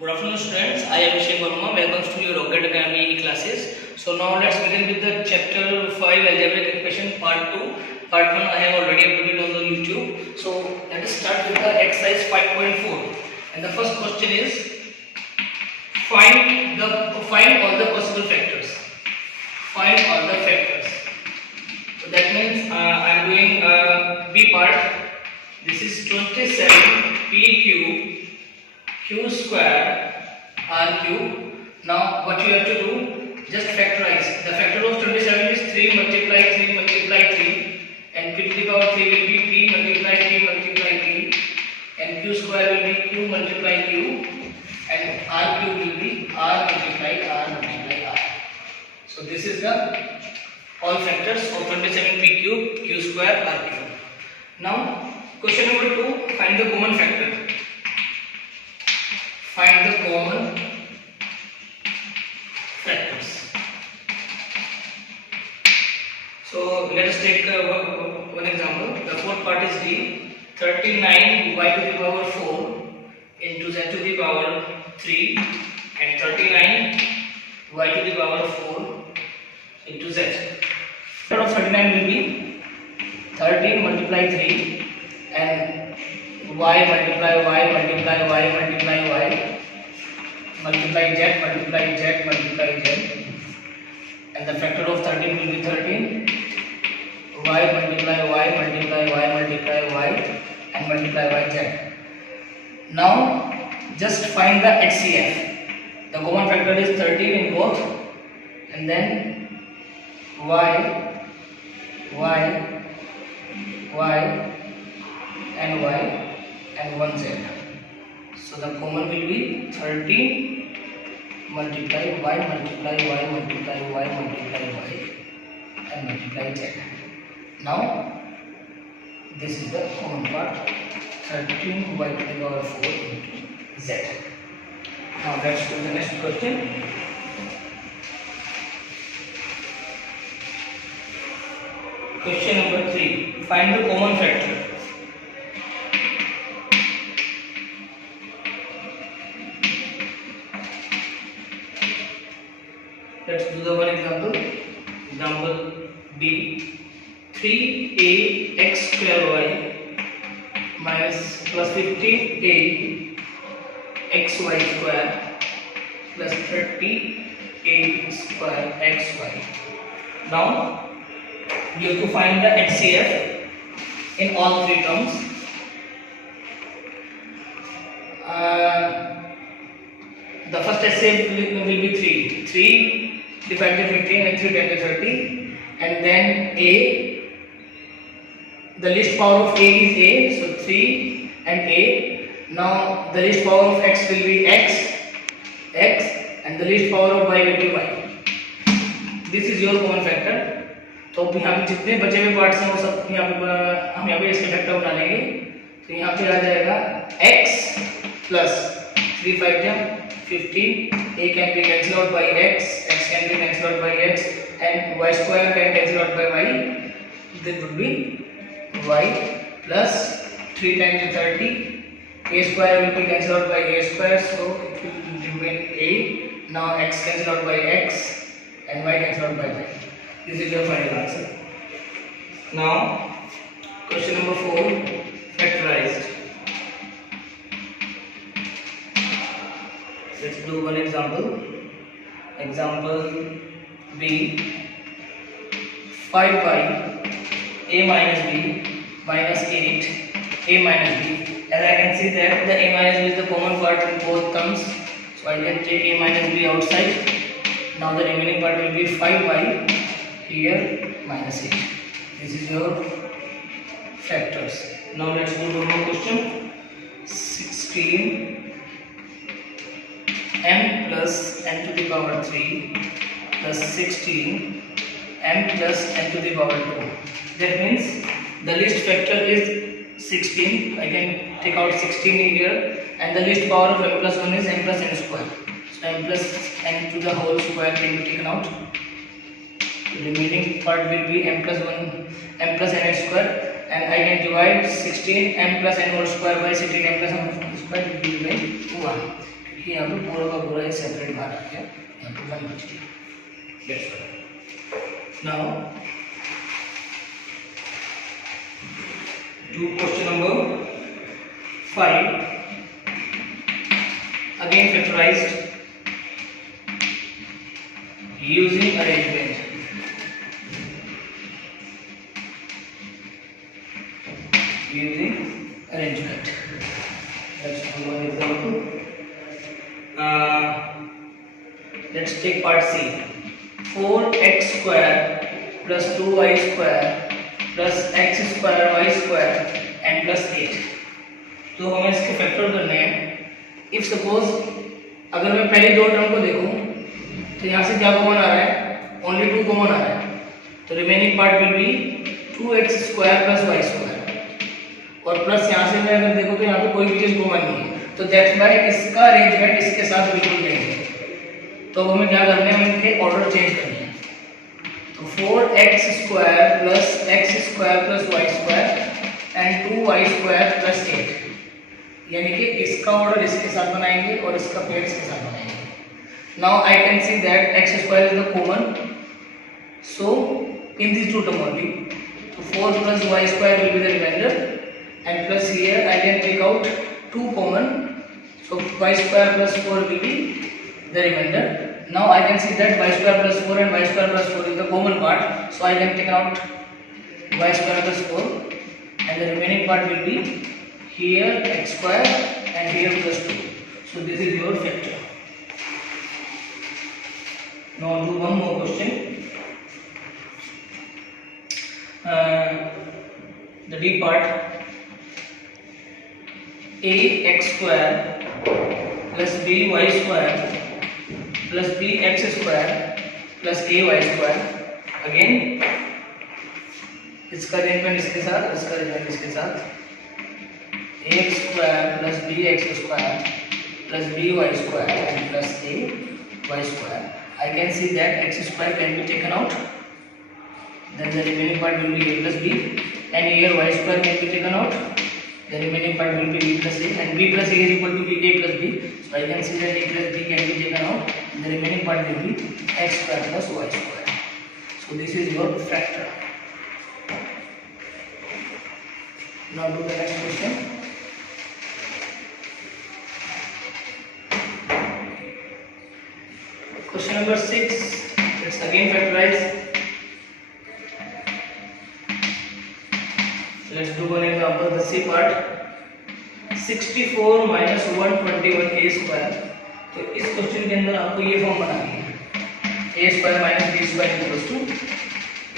Good afternoon, students. I am Abhishek Verma. Welcome to your Rocket Academy classes. So now let's begin with the chapter 5 algebraic equation part 2. Part 1 I have already uploaded on the YouTube. So let us start with the exercise 5.4. And the first question is find all the possible factors. Find all the factors. So that means I am doing B part. This is 27 p cube q square r cube. Now what you have to do, just factorize. The factor of 27 is 3 multiply 3 multiply 3, and p to the power 3 will be p multiply 3 multiply 3, and q square will be q multiply q, and r cube will be r multiply r multiply r. So this is the all factors of 27 p cube q square r cube. Now question number 2, find the common factor. Find the common factors. So let us take one example. The fourth part is D. 39 y to the power 4 into z to the power 3, and 39 y to the power 4 into z. Factor of 39 will be 13 multiply 3 and y multiply y multiply y multiply y multiply z multiply z multiply z, and the factor of 13 will be 13 y multiply y multiply y multiply y and multiply y z. Now just find the HCF. The common factor is 13 in both, and then y and y and 1z. So the common will be 13 multiply y multiply y multiply y multiply y and multiply z. Now this is the common part, 13 y to the power 4 into z. Now let's do the next question. Question number 3, find the common factor. Let's do the one example. Example B. 3ax square y minus plus 15a xy square plus 30a square xy. Now you have to find the HCF in all three terms. The first HCF will be 3. 3 divided by 15 and 3 divided by 30, and then a, the least power of a is a, so 3 and a. Now the least power of x will be x, and the least power of y will be y. This is your common factor. तो यहाँ पे जितने बचे हुए parts हैं वो सब यहाँ पे हम यहाँ पे इसके फैक्टर बना लेंगे. तो यहाँ पे आ जाएगा x प्लस 3 5 जा 15, a can be cancelled out by x can be cancelled out by x, and y square can cancel out by y. This would be y plus 3 times 30. A square will be cancelled out by a square, so it will remain a. Now x cancelled out by x and y cancelled out by y. This is your final answer. Now question number 4, factorized. Let's do one example. Example B. 5y a minus b minus 8 a minus b. As I can see that the a minus b is the common part in both terms, so I can take a minus b outside. Now the remaining part will be 5y here minus 8. This is your factors. Now let's go to one more question. 16 m plus n to the power 3 plus 16 m plus n to the power 2. That means the least factor is 16. I can take out 16 here, and the least power of m plus 1 is m plus n square. So m plus n to the whole square can be taken out. The remaining part will be m plus 1 m plus n square, and I can divide 16 m plus n whole square by 16 m plus n whole square. It will be 1. कि यहाँ पे पूरा का पूरा एक separate बाहर आ गया, यहाँ पे 160. That's right. Now do question number 5. Again factorized using arrangement. Using arrangement. Let's do one example. Let's take part C. 4x square plus 2y square plus x square y square and plus 8. तो हमें इसके factor करने हैं. If suppose अगर मैं पहली दो term को देखूं तो यहाँ से क्या कॉमन आ रहा है, ओनली 2 कॉमन आ रहा है, तो remaining part will be 2x square plus y square और प्लस यहाँ से मैं अगर देखूं तो यहाँ पे कोई भी चीज कॉमन नहीं है, तो दैट्स व्हाई इसका अरेंजमेंट इसके साथ बिल्कुल नहीं है. तो हमें क्या करना है, हमें इनके ऑर्डर चेंज करने हैं. तो 4x square plus x square plus y square and 2y square plus 8, यानी कि इसका ऑर्डर इसके साथ बनाएंगे और इसका पेयर इसके साथ बनाएंगे. Now I can see that x square is the common, so in this two term only, so 4 plus y square will be the remainder and plus here I can take out 2 common, so y square plus 4 will be the remainder. Now I can see that y square plus 4 and y square plus 4 is the common part, so I can take out y square plus 4 and the remaining part will be here x square and here plus 2. So this is your factor. Now do one more question. The D part, ax square plus by square plus bx square plus ay square. Again इसका arrangement इसके साथ, इसका arrangement इसके साथ, ax square plus bx square plus by square and plus ay square. I can see that x square can be taken out, then the remaining part will be a plus b, and here y square can be taken out, the remaining part will be b plus a, and b plus a is equal to a plus b, so I can see that a plus b can be taken out and the remaining part will be x square plus y square. So this is your factor. Now do the next question. Question number 6. Let's again factorize. Let's do one example. The C part, 64 minus 121 a square. तो इस question के अंदर आपको ये form बनानी है, a square minus b square equals to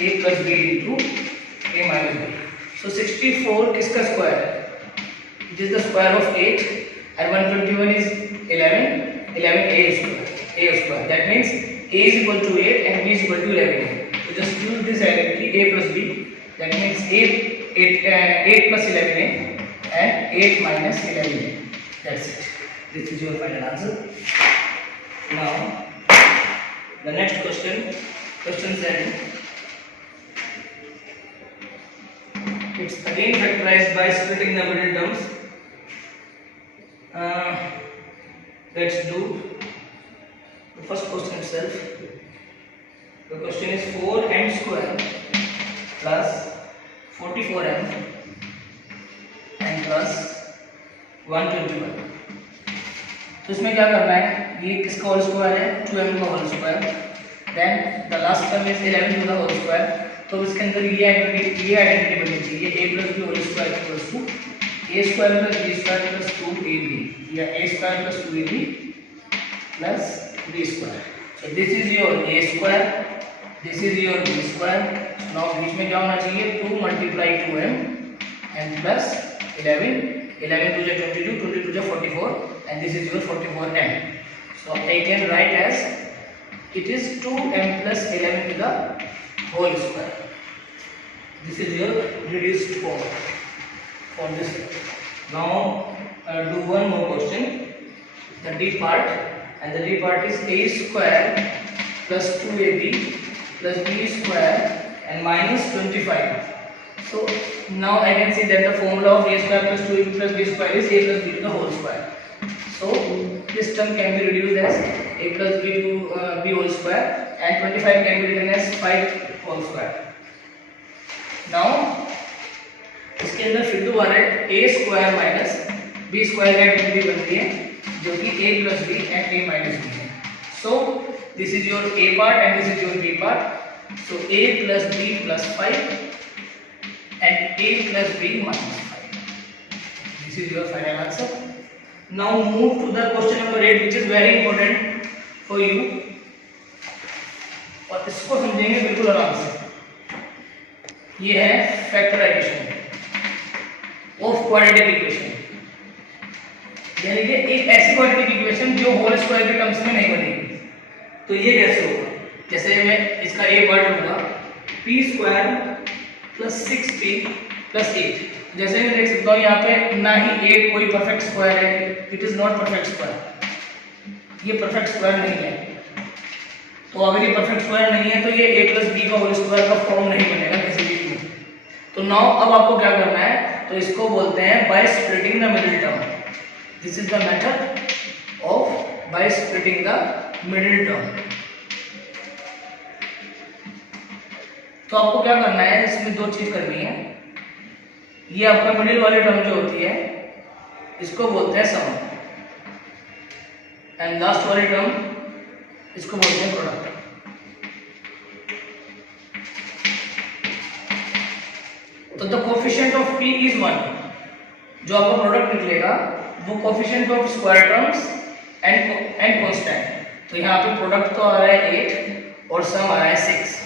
a plus b into a minus b. So 64 किसका square है? It is the square of 8 and 121 is 11. 11 a square. That means a is equal to 8 and b is equal to 11. So just use this identity a plus b. That means 8 plus 11a and 8 minus 11a. That's it. This is your final answer. Now the next question, question 7. It's again factorized by splitting the middle terms. Let's do the first question itself. The question is 4m square plus 44m and plus 121. तो इसमें क्या करना है, ये किसका whole square है, 2m का whole square, then the last term is 11 to the whole square. तो इसके अंदर ये आइडेंटिटी बननी चाहिए, a plus b whole square equals to a square plus b square plus 2ab या a square plus 2ab plus b square. So this is your a square, this is your b square. Now बीच में क्या होना चाहिए, 2 multiply 2m and plus 11 2 जा 22 22 जा 44 and this is your 44m. So I can write as it is 2m plus 11 to the whole square. This is your reduced form for this. Now do one more question, the D part, and the D part is a square plus 2ab plus b square and minus 25. So now I can see that the formula of a square plus 2ab plus b square is a plus b to the whole square. So this term can be reduced as a plus b to b whole square, and 25 can be written as 5 whole square. Now इसके अंदर फिर दोबारा a square minus b square का identity बनती है जो कि a plus b and a minus b है. So this is your a part and this is your b part. So a plus b plus 5 and a plus b minus 5. This is your final answer. Now move to the question number 8, which is very important for you. और इसको समझेंगे बिल्कुल आराम से. ये है factorization of quadratic equation, यानी कि एक ऐसी क्वाड्रेटिक इक्वेशन जो होल स्क्वायर के टर्म्स में नहीं बनेगी. तो ये कैसे होगा? जैसे मैं इसका a पार्ट लूंगा p square plus 6p plus 8. जैसे मैं देख सकता हूँ यहाँ पे ना ही 8 कोई परफेक्ट स्क्वायर है, it is not perfect square, ये परफेक्ट स्क्वायर नहीं है. तो अगर ये परफेक्ट स्क्वायर नहीं है तो ये a प्लस b का होल स्क्वायर का फॉर्म नहीं बनेगा किसी भी में. तो नाउ अब आपको क्या करना है, तो इसको बोलते हैं by splitting the middle term. This is the method of by splitting the middle term. तो आपको क्या करना है, इसमें दो चीज करनी है. ये आपका मिडिल वाली टर्म जो होती है इसको बोलते हैं सम, एंड लास्ट वाली टर्म इसको बोलते हैं प्रोडक्ट. तो the coefficient of p is 1. जो आपका प्रोडक्ट निकलेगा वो coefficient of square terms and constant. तो यहाँ पे प्रोडक्ट तो आ रहा है 8 और सम आ रहा है 6.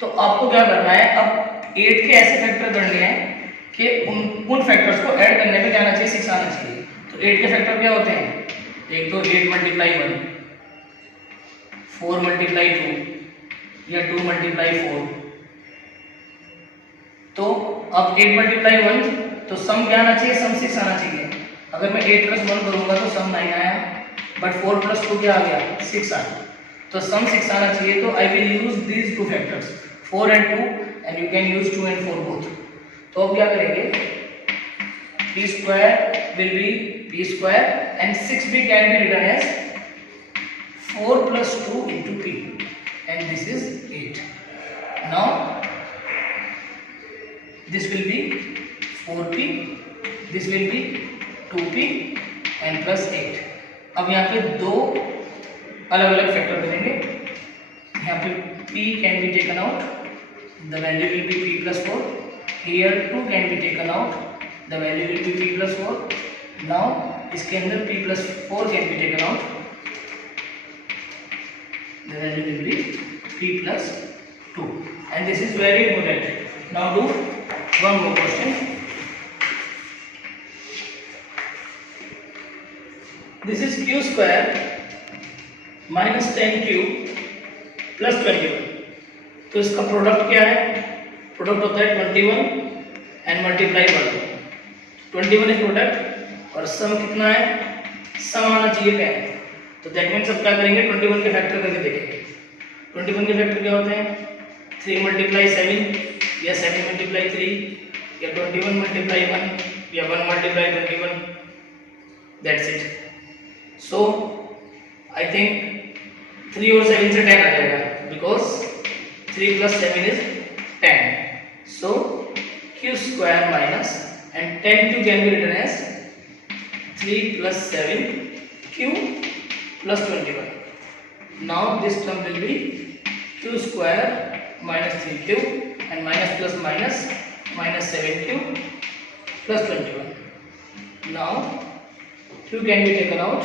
तो आपको क्या करना है, अब 8 के ऐसे फैक्टर करने हैं कि उन फैक्टर्स को ऐड करने में क्या आना चाहिए, 6 आना चाहिए. तो 8 के फैक्टर क्या होते हैं, एक तो 8 मल्टीप्लाई 1, 4 मल्टीप्लाई 2 या 2 मल्टीप्लाई 4. तो अब 8 मल्टीप्लाई 1 तो सम क्या आना चाहिए, सम 6 आना चाहिए. अगर मैं 8 प्लस 1 करूंगा तो सम 9 आया, बट 4 प्लस 2 क्या आ गया, 6 आ गया. तो सम 6 आना चाहिए. तो आई will use these two factors 4 and 2 and you can use 2 and 4 both. तो अब क्या करेंगे, p square will be p square and 6p can be written as 4 plus 2 into p and this is 8. Now this will be 4p, this will be 2p and plus 8. अब यहाँ पे दो अलग अलग फैक्टर बनेंगे. यहाँ पे p can be taken out, the value will be p plus 4. Here 2 can be taken out, the value will be p plus 4. Now इसके अंदर p plus 4 can be taken out, the value will be p plus 2. And this is very important. Now do one more question. This is q square minus 10q plus 21. तो इसका product क्या है, product होता है 21 and multiply 1. 21 is product और सम कितना है, सम आना चाहिए 10. तो दैट मीन्स अब क्या करेंगे, 21 के फैक्टर करके देखेंगे. 21 के फैक्टर क्या होते हैं, 3 मल्टीप्लाई 7 या 7 मल्टीप्लाई 3 या 21 मल्टीप्लाई 1 या 1 multiply 21. That's it. So I think 3 और 7 से 10 आ जाएगा, because 3 plus 7 is 10. So q square minus and 10q can be written as 3 plus 7q plus 21. Now this term will be q square minus 3q and minus plus minus minus 7q plus 21. Now q can be taken out,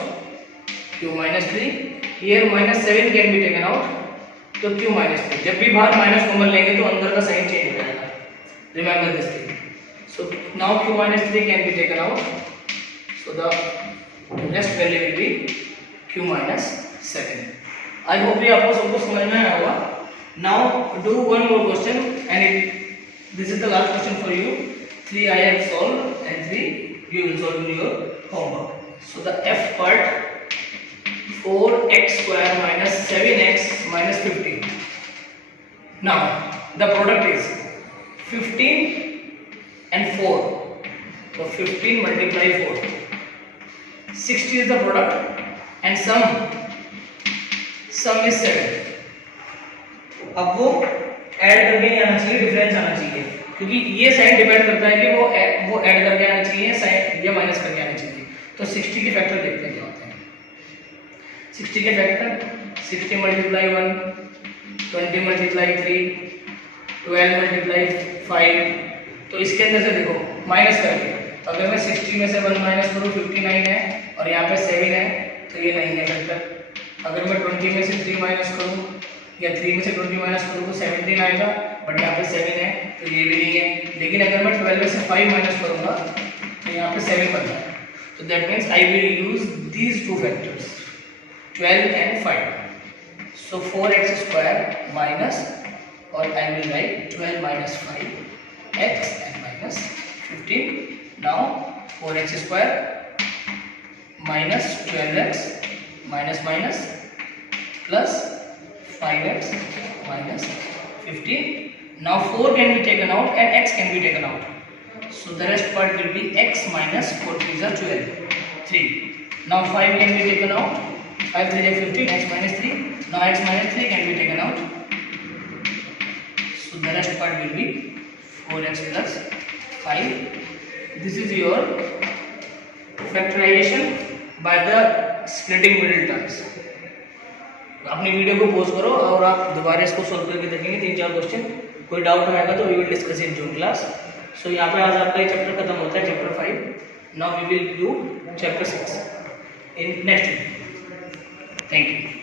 q minus 3. Here minus 7 can be taken out, तो q minus 3. जब भी बाहर minus common लेंगे तो अंदर का sign change हो जाएगा. Remember this thing. So now q minus 3 can be taken out. So the next value will be q minus 7. I hope ये आपको सबको समझ में आया होगा. Now do one more question and this is the last question for you. 3 I have solved and 3 you will solve in your homework. So the f part, 4x square minus 7x minus 15. Now the product is 15 and 4. So 15 multiply 4. 60 is the product and some is 7। अब वो add करके नहीं आना चाहिए, difference आना चाहिए, क्योंकि ये साइन डिपेंड करता है कि वो ऐड करके आना चाहिए साइन या माइनस करके आना चाहिए। तो 60 के फैक्टर देखते हैं क्या होते हैं। 60 के फैक्टर 60 मल्टीप्लाई 1, 20 मल्टीप्लाई 3, 12 मल्टीप्लाई 5। तो इसके अंदर से देखो माइनस करके, अगर मैं 60 में से 1 माइनस करूँ 59 है और यहाँ पे 7 है, तो ये नहीं है फैक्टर। अगर मैं 20 में से 3 माइनस करूँ या 3 में से 20 माइनस करूँ तो 17 आएगा, बट यहाँ पे 7 है तो ये भी नहीं है। लेकिन अगर मैं 12 में से 5 माइनस करूँगा तो यहाँ पे 7 बनता है। तो that means I will use these two factors 12 and 5। So 4x square minus, और I will write 12 minus 5x and minus 15। Now 4x square minus 12x minus minus plus 5x minus 15. Now 4 can be taken out and x can be taken out. So the rest part will be x minus 4 3 are 12, 3. Now 5 can be taken out. 5 3 are 15, x minus 3. Now x minus 3 can be taken out. So the rest part will be 4x plus 5. This is your factorization by the splitting middle terms. अपनी video को pause करो और आप दोबारा इसको solve करके देखेंगे 3-4 question. कोई डाउट आएगा तो we will discuss in June class. So यहाँ पे आज आपका ये चैप्टर खत्म होता है, chapter 5। Now we will do chapter 6 in next week. Thank you.